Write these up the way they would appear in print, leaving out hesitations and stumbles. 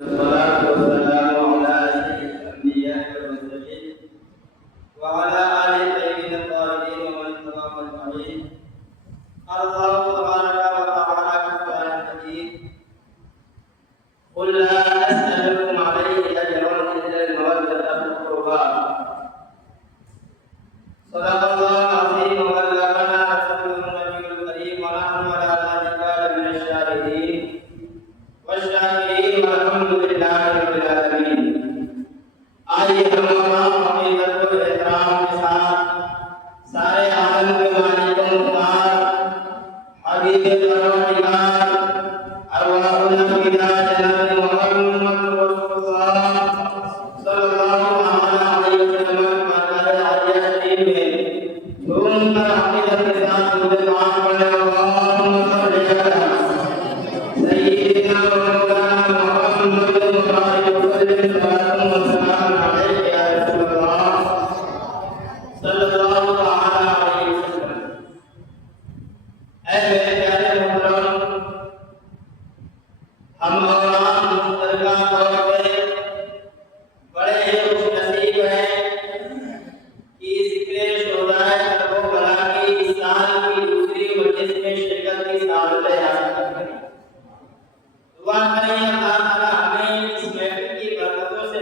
والصلاة والسلام على أشرف الأنبياء والمرسلين وعلى آله الطيبين الطاهرين ومن تبعهم أجمعين. قال الله تبارك وتعالى في القرآن الحكيم: قل لا أسألكم عليه أجرا إلا المودة في القربى. صدق الله العظيم وبلغنا رسوله النبي الكريم ونحن على ذلك من الشاهدين والشاكرين والحمد لله رب العالمين. आइए हम अपनी इज्जत और एहतराम के साथ सारे आलम के मालिक व मुख्तार हबीब परवरदिगार अरवाहुल अंबिया जनाब मुहम्मद रसूलुल्लाह सल्लल्लाहु अलैहि वसल्लम के आलिया शरीफ में झूमकर अकीदत के साथ दुआ पढ़ने अल्लाहुम्मा सल्ली अला सय्यिदिना व मौलाना मुहम्मद मुबारक वसल्लम सल्लल्लाहु अलैहि या रसूलल्लाह सल्लल्लाहु अलैहि वसल्लम। ऐ मेरे प्यारे मोहतरम, हम और आप मुस्तरका तौर पे बड़े ही खुशनसीब हैं कि ज़िक्र शोदाए तबो बला की इस साल की दूसरी मजलिस में शिरकत की सादत हासिल करें। दुआ करें अल्लाह ताला हमें इस महफिल की बरकतों से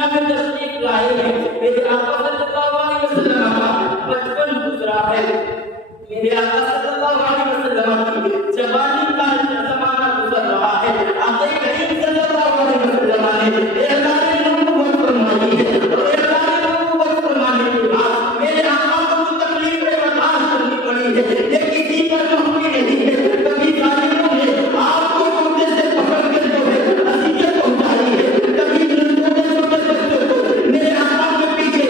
दुनिया में तशरीफ लाए हैं। मेरे आका सल्लल्लाहु अलैहि वसल्लम का बचपन गुजरा है, मेरे आका सल्लल्लाहु अलैहि वसल्लम की जवानी का जमाना गुजर रहा है। आका करीम सल्लल्लाहु अलैहि वसल्लम ने अल्लाह ने नबूवत फरमाई है और अल्लाह ने नबूवत फरमाने के बाद मेरे आका को तकलीफें बर्दाश्त करनी पड़ी है। ये किसी पर महमी नहीं है। कभी जालिमों ने आपको कुत्ते से पकड़ के जो है अज़ियत पहुंचाई है, कभी छोटे छोटे बच्चों को मेरे आका के पीछे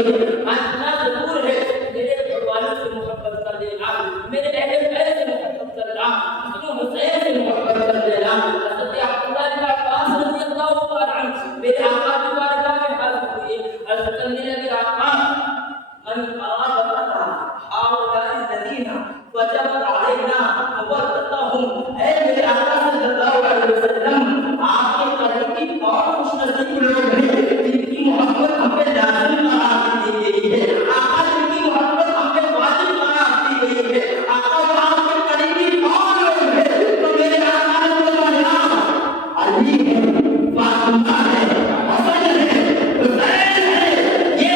इतना जरूर है मेरे घरवालों से मोहब्बत कर लेना, मेरे अहले बैत से मोहब्बत करना, हसन हुसैन से मोहब्बत कर लेना। हज़रत अब्दुल्लाह इब्न अब्बास रज़ियल्लाहु तआला अन्हु मेरे आका की बारगाह में हाजिर हुए, अर्ज़ करने लगे, आका मन अरादा हाउलाई लदीना वजबत अलैना मवद्दतहुम। ऐ मेरे आका सल्लल्लाहु अलैहि वसल्लम, आपके करीबी कौन खुशनसीब लोग हैं जिनकी मोहब्बत हम पे लाज़िम करार दी गई है। आका जिनकी मोहब्बत हम पे वाजिब करार दी गई है। आका आपके करीबी कौन लोग हैं? तो मेरे आका ने फरमाया अली है, फातिमा है, हसन है, हुसैन है। ये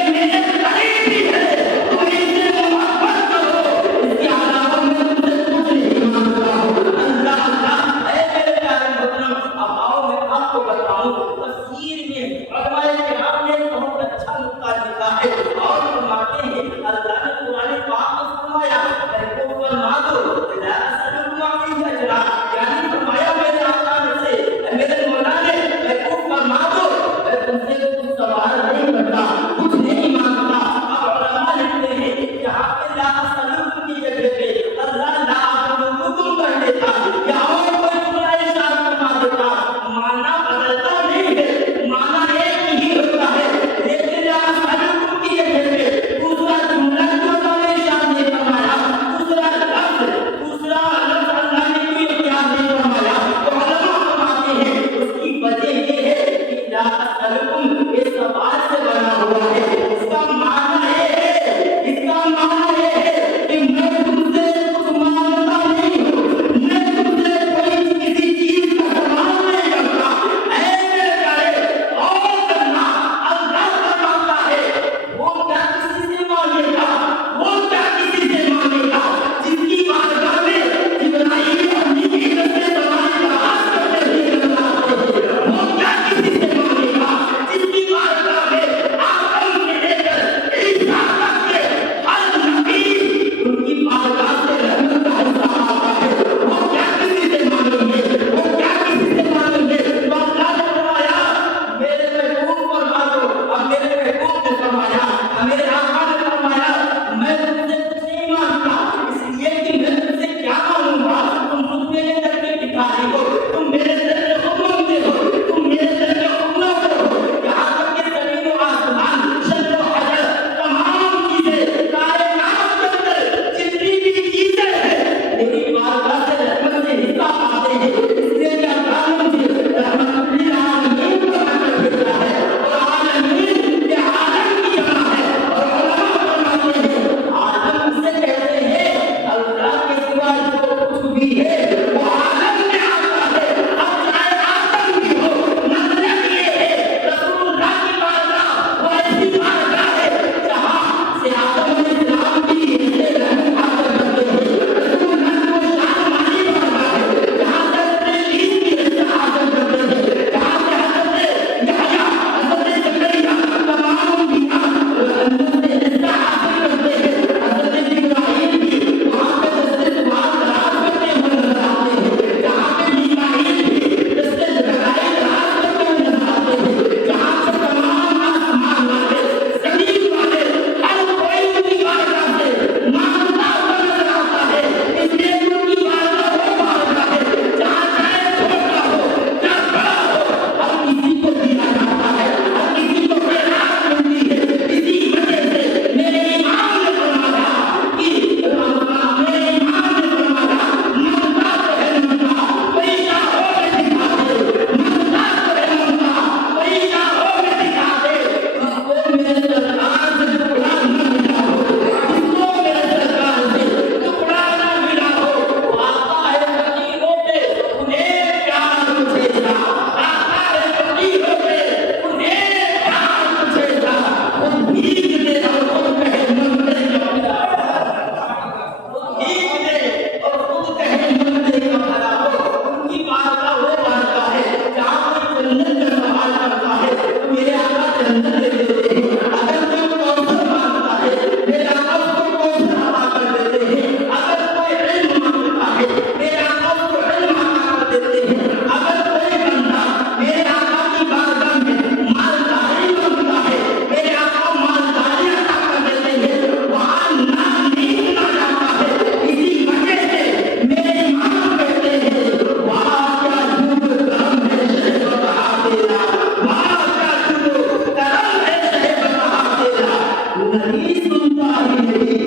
नहीं सुनता ही नहीं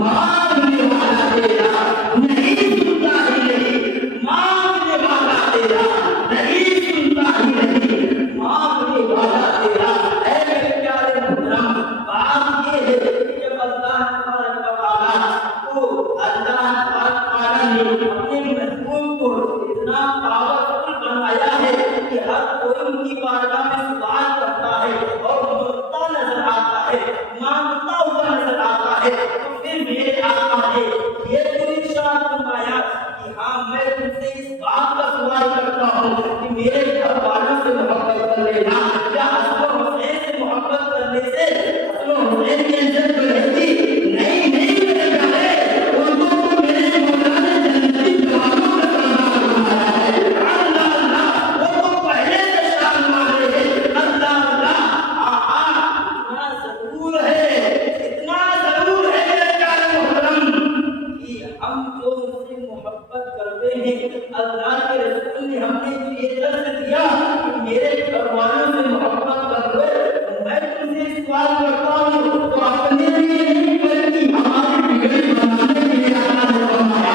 मांगने वाला तेरा, नहीं सुनता ही नहीं मांगने वाला तेरा, नहीं सुनता ही नहीं मांगने वाला तेरा। ऐ मेरे प्यारे मोहतरम, बात ये है कि जब अल्लाह ताला ने अपने महबूब को इतना पावरफुल बनाया है कि हर कोई उनकी बारगाह में सवाल करता है और मांगता नजर आता है, मांगता हुआ नजर आता है। तो फिर मेरे आका ने ये तो इरशाद फरमाया कि हाँ, मैं तुमसे इस बात का सवाल करता हूँ कि मेरे घर वालों से मोहब्बत कर लेना, क्या हसन हुसैन से मोहब्बत करने से हसन हुसैन की इज्जत बढ़ेगी? नहीं नहीं मेरे प्यारे, उनको तो मेरे मौला ने जन्नती जवानों का सामान बनाया है। अल्लाह अल्लाह, वो तो पहले से शान मारे हैं। अल्लाह अल्लाह, आहा, इतना जरूर है, इतना जरूर है मेरे प्यारे मोहतरम कि हम जो उनसे मोहब्बत करते हैं, अल्लाह के रसूल ने हमें जो ये दर्द दिया कि मेरे घर वालों से मोहब्बत कर लो, मैं तुमसे सवाल करता हूँ तो अपने लिए नहीं बल्कि हमारी बिगड़ी बनाने के लिए अल्लाह ने फरमाया।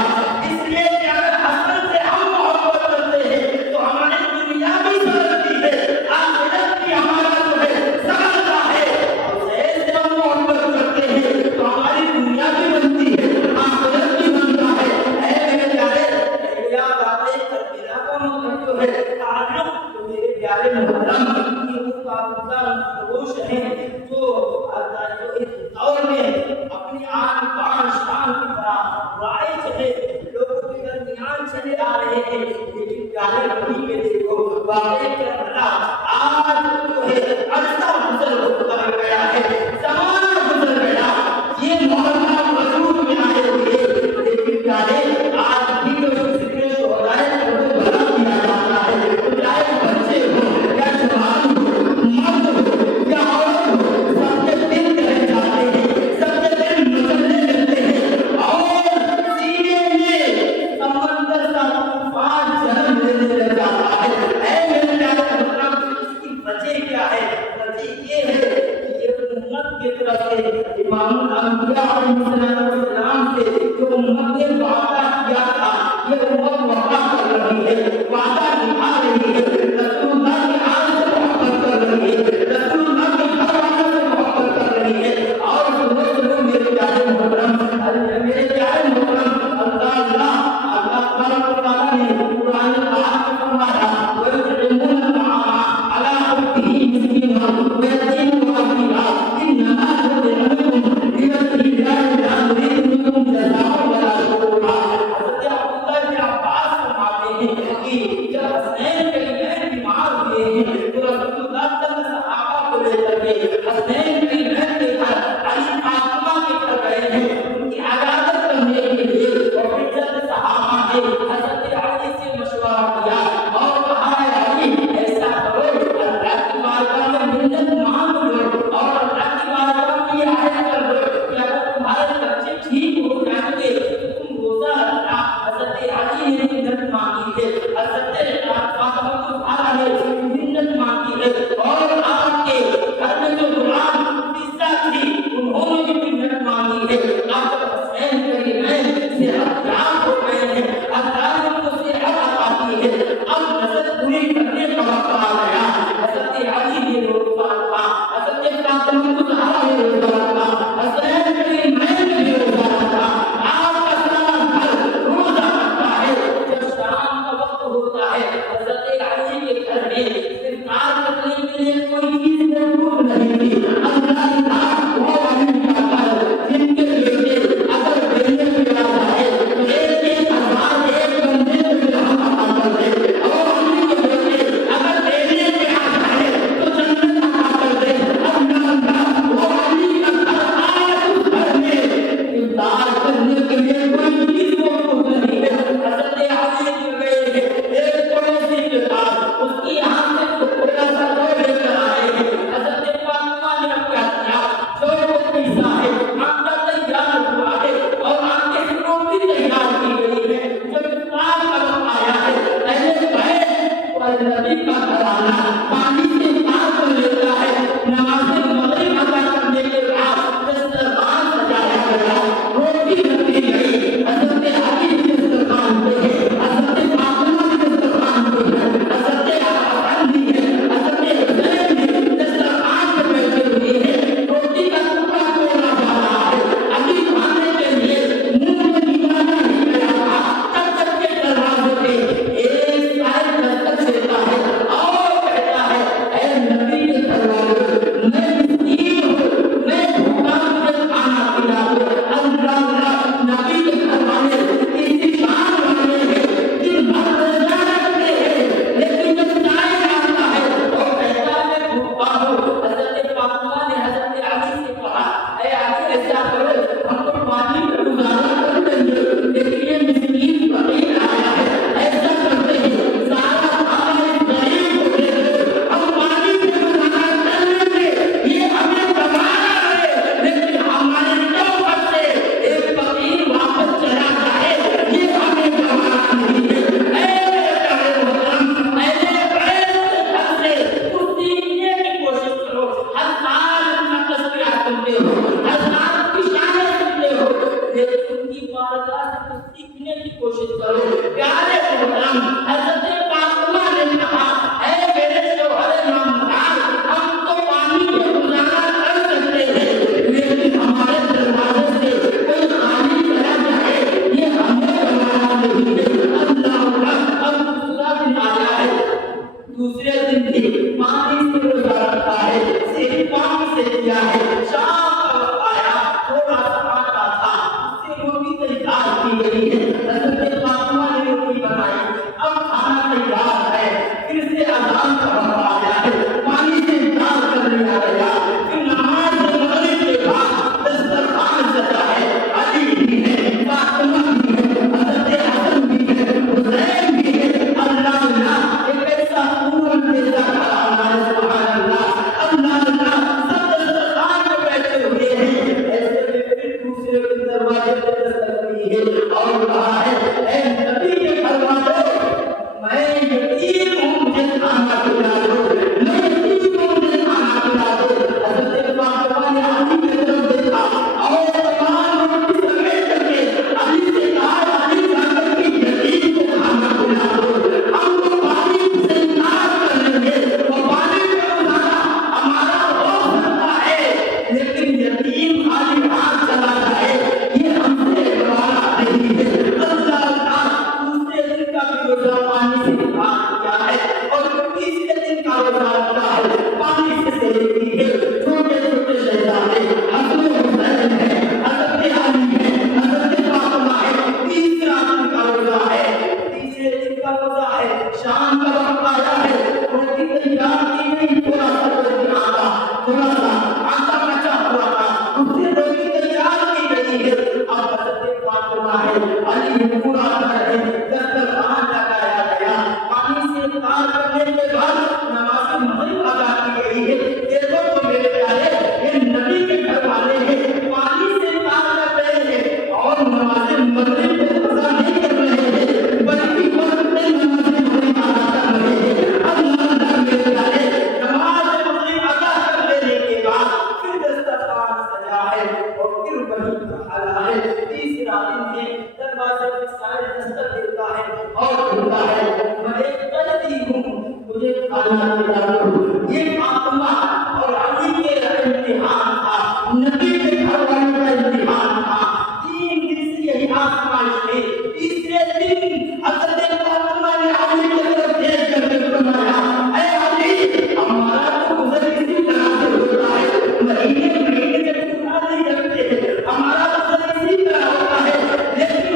इसलिए कि अगर हसन से हम मोहब्बत करते हैं तो हमारी दुनिया भी संवरती है, आखिरत भी हमारा जो है संवरता है। और हुसैन से हम मोहब्बत करते हैं तो हमारी दुनिया भी बनती है, आखिरत भी बनता है। ऐ मेरे प्यारे, या बातें करबला का मतलब जो है ताल्लुक, तो मेरे प्यारे मोहतरम की वो काफिला फरोश है जो इस दौर में अपनी आन बान शान की तरह राइज है, लोगों के दरमियान चले आ रहे हैं। लेकिन प्यारे नबी के देखो वाक़ई करबला आज जो है अरसा गुजर गया है, ज़माना गुजर गया, ये मोहल्ला वजूद में आए हुए, लेकिन प्यारे आज भी जो जिक्र शोहराए को भला किया जाता है, तो चाहे बच्चे हो या जवान हो, मर्द हो या औरत हो, सबके दिल कह जाते हैं, सबके दिल मचलने लगते हैं और सीने में समंदर सा तूफान जन्म लेने लग जाता है। ऐ मेरे प्यारे मोहतरम, इसकी वजह क्या है? वजह ये है कि ये उम्मत की तरफ से इमामुल अंबिया अलैहिस्सलाम से जो उम्मत ने वादा किया था, ये उम्मत वफा कर रही है, वादा निभा रही है। रसूलुल्लाह की आल से मोहब्बत कर रही है, रसूलुल्लाह के घर वालों से मोहब्बत कर रही है। और सुनो मेरे प्यारे मोहतरम, मेरे प्यारे मोहतरम, अल्लाह अल्लाह ताला ने कुरान पाक में फरमाया, वयुतिमून तआमा अला हुब्बिही मिस्कीना व यतीमा व असीरा, इन्नमा युतिमून लिवजहिल्लाहि ला युरीदु कोशिश करो। प्यारे मोहतरम, हज़रत फातिमा ने कहा, ऐ मेरे शौहर नामदार, हम तो पानी पे गुजारा कर सकते हैं, लेकिन हमारे दरवाजे से कोई खाली चला जाए, ये हमें गवारा नहीं है। अल्लाह, अब दूसरा दिन आया है, दूसरे दिन भी पानी से रोजा रखा है, सिर पानी से किया है। शाम का वक्त आया, थोड़ा सा आटा था, उससे रोटी तैयार की गई है। हज़रत फातिमा ने रोटी बनाई, अब खाना तैयार है। फिर से अज़ान का वक्त आया है, पानी से इंतजार कर लिया गया। फिर नमाज मगरिब के बाद दस्तरखान सजा है, अली भी है, फातिमा भी है, हज़रत हसन भी है, हुसैन भी है। अल्लाह अल्लाह, एक ऐसा पूर्ण जैसा खाना है, सुभान अल्लाह, अल्लाह अल्लाह, सब दस्तरखान पे बैठे हुए हैं। ऐसे में फिर दूसरे के दरवाजे पे दस्तक हुई है और कहा है, ऐ नबी के घर वालों, मैं यतीम हूँ, मुझे खाना खिला दो, मैं यतीम हूँ, मुझे खाना खिला दो। हज़रत फातिमा ने अली की तरफ देखा और तमाम रोटी समेट करके अली से कहा, अली जाकर के यतीम को खाना खिला दो, हम तो पानी से इंतजार कर लेंगे, वो पानी पे गुजारा हमारा हो सकता है, लेकिन यतीम खाली हाथ चला जाए, ये हमसे गवारा नहीं है। अल्लाह अल्लाह, दूसरे दिन का भी रोजा पानी से इंतजार किया है और तीसरे दिन का रोजा रखा है, पानी से सेहत की है। छोटे छोटे शहजादे हसन हुसैन है, हज़रत अली है, हज़रत फातिमा है। तीसरा दिन का रोजा है, तीसरे दिन का रोजा है। शाम का वक्त आया है, रोटी तैयार की गई, थोड़ा सा रोटी आटा, थोड़ा सा आटा बचा हुआ था, उससे रोटी तैयार की गई है। अब हज़रत फातिमा है, अली है, पूरा घर है, दस्तरखान लगाया गया। पानी से इंतजार करने के बाद नमाज़ मगरिब अदा की गई है। देखो तो मेरे प्यारे, ये नबी के घर वाले हैं, पानी से इंतजार कर रहे हैं और नमाज़ मगरिब पे कज़ा नहीं कर रहे हैं, बल्कि वक्त पे नमाज़ मगरिब अदा कर रहे हैं। अल्लाह अल्लाह, मेरे प्यारे, नमाज़ मगरिब अदा कर लेने के बाद फिर दस्तरखान सजा है और फिर वही हाल है। तीसरा दिन है, दरवाजे पे सारे दस्तक देता है और कहता है, मैं एक कैदी हूँ, मुझे खाना खिला दो। ये फातिमा और अली के इम्तिहान था, नबी के घर वालों का इम्तिहान था। 3 दिन से यही आजमाइश है। तीसरे दिन हज़रत फातिमा ने अली की तरफ देख करके फरमाया, ऐ अली, हमारा तो गुज़र इसी तरह से होता है, महीने महीने के पूरा नहीं रखते, हमारा गुज़र इसी तरह होता है, लेकिन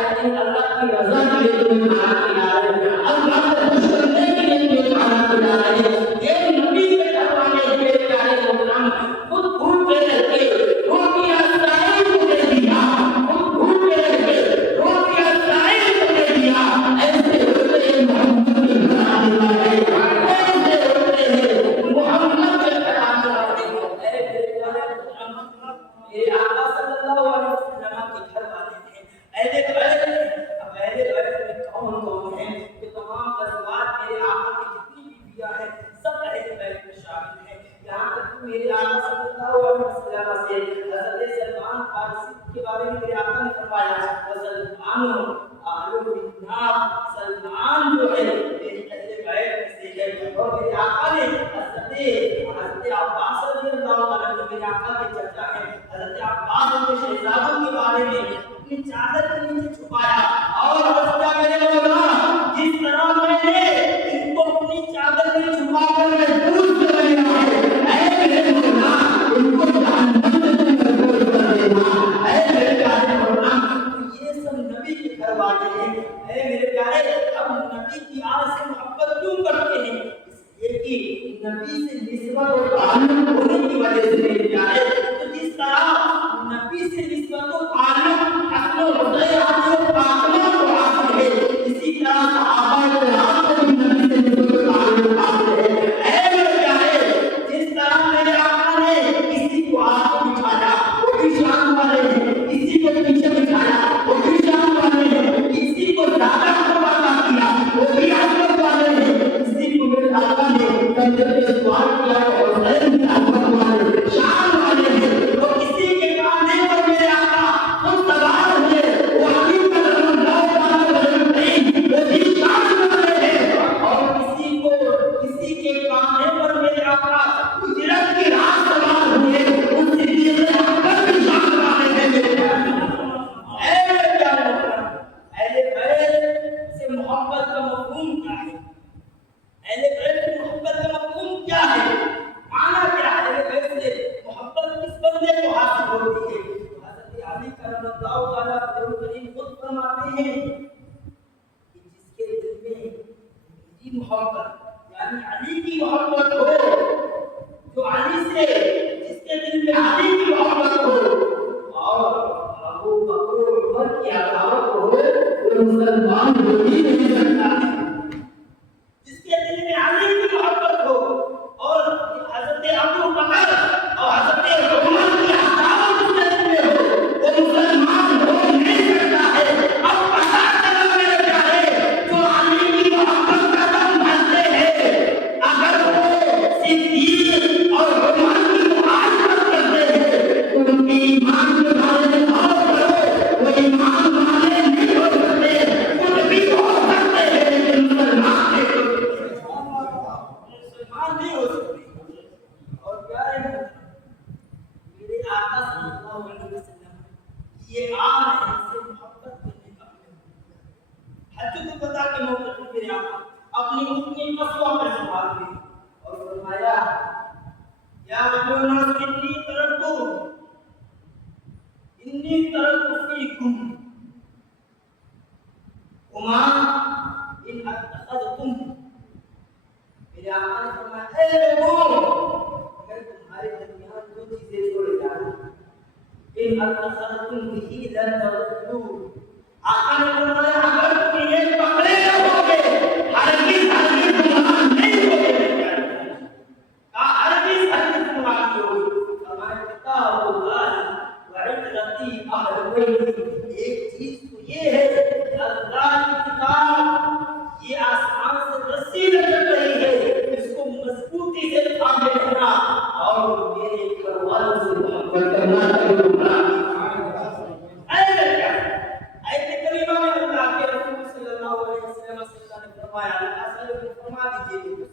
है कि अल्लाह की रजा के लिए तुम्हें खाना खिला रहे हैं, अल्लाह को खुश करने के लिए तुम्हें खाना खिला रहे हैं। ये नबी के घरवाले मेरे प्यारे मोहतरम खुद भूखे रहते रोटियां साईं को दे दिया, खुद भूखे रहते रोटियां साईं को दे दिया। ऐसे होते हैं मोहम्मद के घराने वाले, ऐसे होते हैं मोहम्मद के घराने वाले। ये आका सल्लल्लाहु अलैहि वसल्लम के घर वाले हैं। अहले बैत अब अहले बैत में कौन कौन है? तो तमाम अज़वाज मेरे आका की जितनी बीवियां हैं सब अहले बैत में शामिल हैं। यहाँ तक कि मेरे आका सल्लल्लाहु अलैहि वसल्लम से हज़रत सलमान फारसी के बारे में मेरे आका ने फरमाया, सलमान सलमान जो है मेरे अहले बैत में से है। और मेरे आका ने हज़रत अब्बास रज़ियल्लाहु अन्हु मेरे आका के चचा हैं, हज़रत अब्बास के शहजादों के बारे में अपनी चादर के नीचे छुपाया। और क्या मेरे मौला, जिस तरह मैंने इनको अपनी चादर में छुपाकर महफूज कर लिया है, ऐ मेरे मौला इनको जहन्नम से महफूज कर देना। ऐ मेरे प्यारे मौला, ये सब नबी के घर वाले हैं। ऐ मेरे प्यारे, हम नबी की आल से मोहब्बत क्यों करते हैं? इसलिए कि नबी से निस्बत और ताल्लुक होने की वजह से मेरे प्यारे, तो जिस तरह नबी से निस्बत और ताल्लुक अपने हृदय आदि पाकना को हासिल है, इसी तरह सहाबा किराम को भी नबी से निस्बत और ताल्लुक हासिल है। ऐ मेरे प्यारे, जिस तरह मेरे आका ने किसी को आगे बिठाया वो भी शान वाले हैं, किसी को पीछे बिठाया वो भी शान वाले हैं, किसी को ज्यादा कुर्बान किया वो भी आदत वाले हैं, किसी को मेरे आका ने कंधे पे सवार किया और सैन आदत वाले शान वाले हैं। तो किसी के कांधे पर मेरे आका खुद सवार हुए, वो अली रज़ियल्लाहु ताला अन्हु वो भी शान वाले हैं। और किसी के कांधे पर मेरे आका हिजरत की राह सवार हुए, उस सिद्दीक़ अकबर भी शान वाले हैं मेरे प्यारे। ऐ मेरे प्यारे अहले बैत से मोहब्बत का मफ़हूम क्या है? अहले बैत से मोहब्बत का मफ़हूम क्या है? माना क्या है? अहले बैत से मोहब्बत किस बंदे को हासिल होती है? हज़रत अली करमल्लाहु ताला वजहहु करीम खुद फरमाते हैं कि जिसके दिल में मेरी मोहब्बत यानी अली की मोहब्बत हो, जो अली से जिसके दिल में अली की मोहब्बत हो और अबू बकर उमर की अदावत हो, वो मुसलमान हो ही नहीं सकता है। जिसके दिल में अली की मोहब्बत हो और हज़रत अबू बकर और हज़रत उमर की अदावत उसके दिल में हो, वो मुसलमान हो नहीं सकता है। अब पता चला मेरे प्यारे, जो अली की मोहब्बत का दम भरते हैं, अगर वो सिद्दीक़ और उमर की मुखालफत करते हैं तो उनके ईमान के बारे में गौर करो, वो ईमान वाले नहीं हो सकते, खुद भी हो सकते हैं लेकिन मुसलमान नहीं हो सकते। और प्यारे मेरे आका सल्लल्लाहु अलैहि वसल्लम ये आल है, इससे मोहब्बत करने का हजरत पता के मौके पर मेरे आका अपनी मुस्लिम कस्बा पर सवार हुए और फरमाया, या अय्युहन्नास इन्नी तरक्तु फीकुम उमा इन अत्तखज़तुम। मेरे आका ने फरमाया, ऐ लोगों, मैं तुम्हारे दरमियान दो चीजें छोड़ जा रहा हूं, इन अत्तखज़तुम बिही लन तदल्लू। आका ने फरमाया, अगर तुम इन्हें पकड़े रहोगे हरगिज़ गुमराह नहीं होगे। हरगिज़ गुमराह नहीं होगे। फरमाया, किताबुल्लाह व इत्रती अहल बैती। एक चीज तो ये है कि अल्लाह की किताब ये आसमान से रस्सी लटक रही है, इसको मजबूती से थामे रखना और मेरे घरवालों से मोहब्बत करना। ऐसे करीमा में अल्लाह के रसूल सल्लल्लाहु अलैहि वसल्लम ने फरमाया, फरमा दीजिए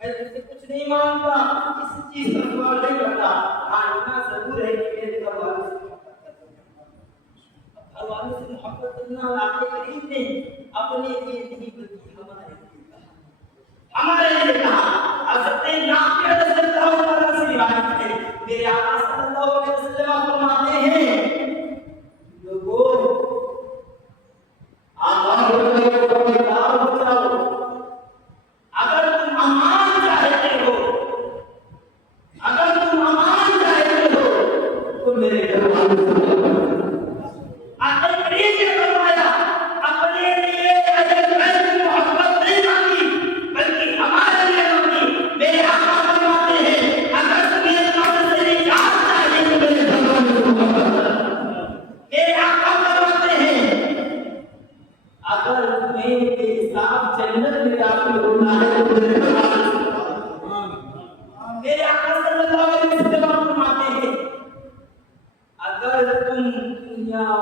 मैं तुमसे कुछ नहीं मांगता, किसी चीज का सवाल नहीं करता, हाँ इतना जरूर है कि मेरे घरवालों से मोहब्बत करना आके करीब ने अपने लिए नहीं बल्कि हमारे लिए कहा। हज़रत नाफ़ी रज़ियल्लाहु ताला से रिवायत है, मेरे आका सल्लल्लाहु अलैहि वसल्लम फरमाते हैं, लोगों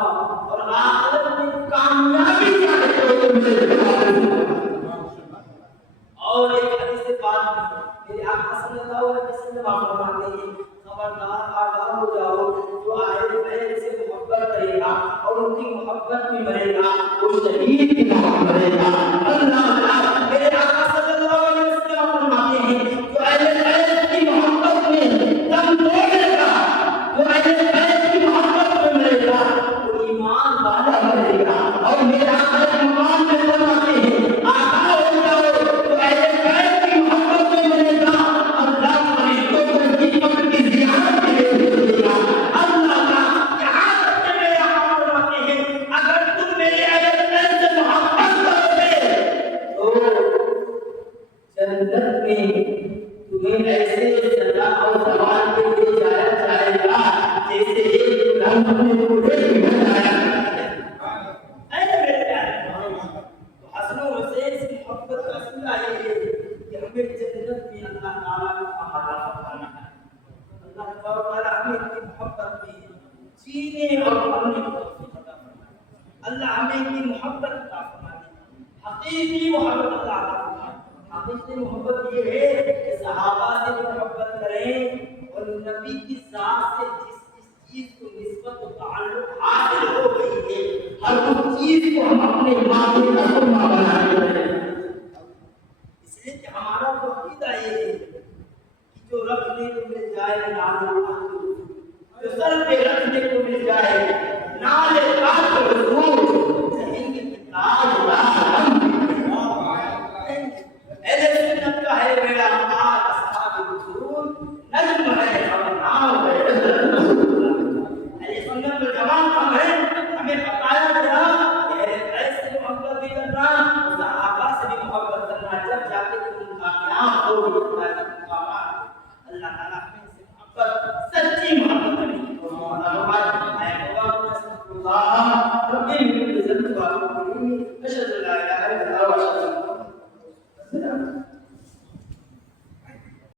और आखिरत में कामयाबी चाहे तो मेरे और एक हदीस से बात मेरे आका सल्लल्लाहु अलैहि वसल्लम फरमाते हैं खबरदार आगाह हो जाओ जो अहले बैत से मोहब्बत करेगा और उनकी मोहब्बत में मरेगा वो शहीद की मौत मरेगा। अल्लाह ताला मेरे आका सल्लल्लाहु अलैहि वसल्लम फरमाते हैं जो अहले बैत की मोहब्बत में दम तोड़ेगा वो अहले बैत की मोहब्बत में मरेगा वो ईमान वाला मरेगा। और मेरे आका ईमान में फरमाते हैं आगाह हो जाओ तो अहले बैत की मोहब्बत में मरेगा अल्लाह फरिश्तों को उनकी कब्र की ज़ियारत के लिए भेजेगा। अल्लाह का यहाँ तक के मेरे आका फरमाते हैं अगर तुम मेरे अहले बैत से मोहब्बत करोगे तो जन्नत में तुम्हें ऐसे सजा और सवाल पे ले जाया जाएगा जैसे एक गुलाम अपने बूढ़े को जाया ऐसे मेरे प्यारे तो हसन और हुसैन से मोहब्बत का असूल है कि हमें जन्नत में अल्लाह ताला का हवाला करना है। अल्लाह ताला हमें इनकी मोहब्बत में जीने और मरने की तौफीक अता फरमाए। अल्लाह हमें इनकी मोहब्बत अता फरमाए, हकीकी मोहब्बत अता फरमाए। हकीकी मोहब्बत ये है कि सहाबा से मोहब्बत करें और नबी की जात से जिस चीज को निस्बत और ताल्लुक हासिल हो गई है हर उस चीज को हम अपने माथे का सुरमा बनाएंगे। इसलिए कि हमारा तो अकीदा ये है कि जो रखने को मिल जाए नाले जो सर पे रखने को मिल जाए नाले काट कहेंगे किताब अहले सुन्नत का है मेरा हमारा असहाब रसूल नजम